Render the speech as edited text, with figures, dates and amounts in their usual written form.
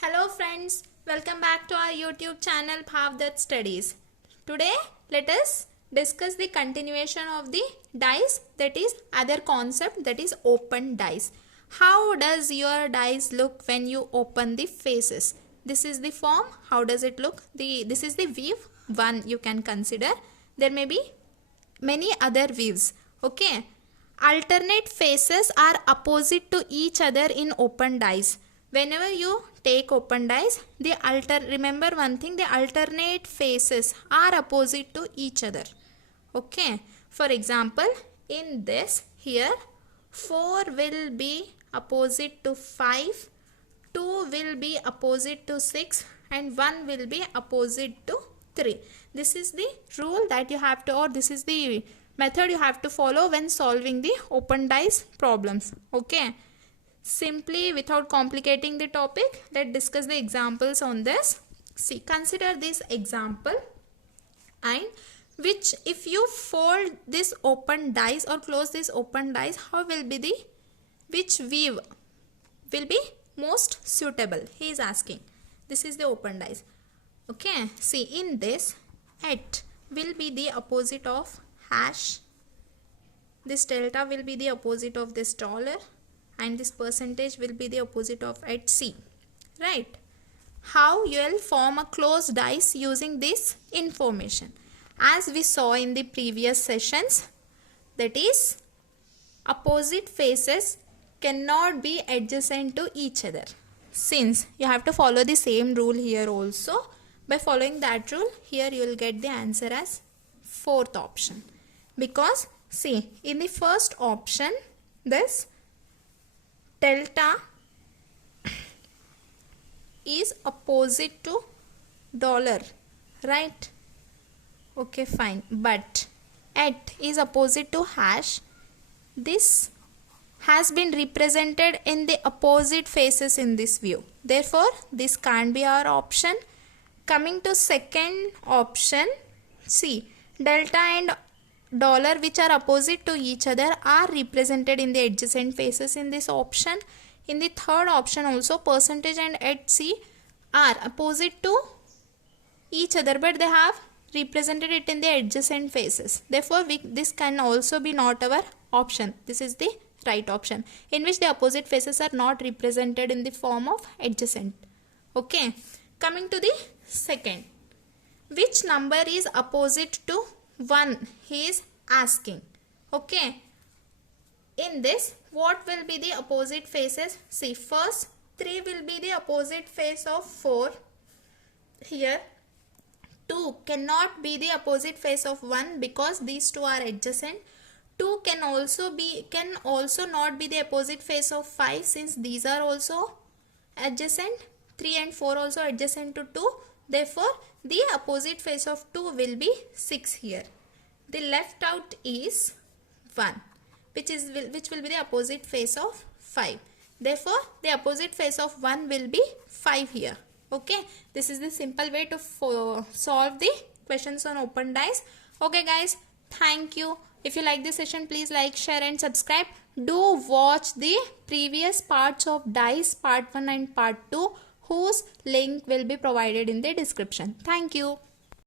Hello friends, welcome back to our YouTube channel Bhavdat Studies. Today let us discuss the continuation of the dice, that is other concept, that is open dice. How does your dice look when you open the faces? This is the form. How does it look? This is the weave one you can consider. There may be many other weaves. Okay. Alternate faces are opposite to each other in open dice. Whenever you take open dice, remember one thing, the alternate faces are opposite to each other. Okay. For example, in this here 4 will be opposite to 5, 2 will be opposite to 6 and 1 will be opposite to 3. This is the rule that you have to, or this is the method you have to follow when solving the open dice problems. Okay. Simply, without complicating the topic, let's discuss the examples on this. See, consider this example, and which if you fold this open dice or close this open dice, how will be the, which weave will be most suitable? He is asking. This is the open dice. Okay, see, in this, at will be the opposite of hash. This delta will be the opposite of this dollar. And this percentage will be the opposite of at C, right? How you will form a closed dice using this information? As we saw in the previous sessions, that is, opposite faces cannot be adjacent to each other. Since you have to follow the same rule here also, by following that rule, here you will get the answer as fourth option. Because see, in the first option, this delta is opposite to dollar, right? Okay, fine. But at is opposite to hash. This has been represented in the opposite faces in this view. Therefore, this can't be our option. Coming to second option, see, delta and dollar, which are opposite to each other, are represented in the adjacent faces in this option. In the third option also, percentage and at C are opposite to each other, but they have represented it in the adjacent faces. Therefore, this can also be not our option. This is the right option, in which the opposite faces are not represented in the form of adjacent. Okay. Coming to the second, which number is opposite to 1, he is asking. Okay. In this, what will be the opposite faces? See, first 3 will be the opposite face of 4. Here 2 cannot be the opposite face of 1 because these two are adjacent. 2 can also not be the opposite face of 5 since these are also adjacent. 3 and 4 also adjacent to 2. Therefore, the opposite face of 2 will be 6 here. The left out is 1, which will be the opposite face of 5. Therefore, the opposite face of 1 will be 5 here. Okay. This is the simple way to solve the questions on open dice. Okay guys, thank you. If you like this session, please like, share and subscribe. Do watch the previous parts of dice, part 1 and part 2. Whose link will be provided in the description. Thank you.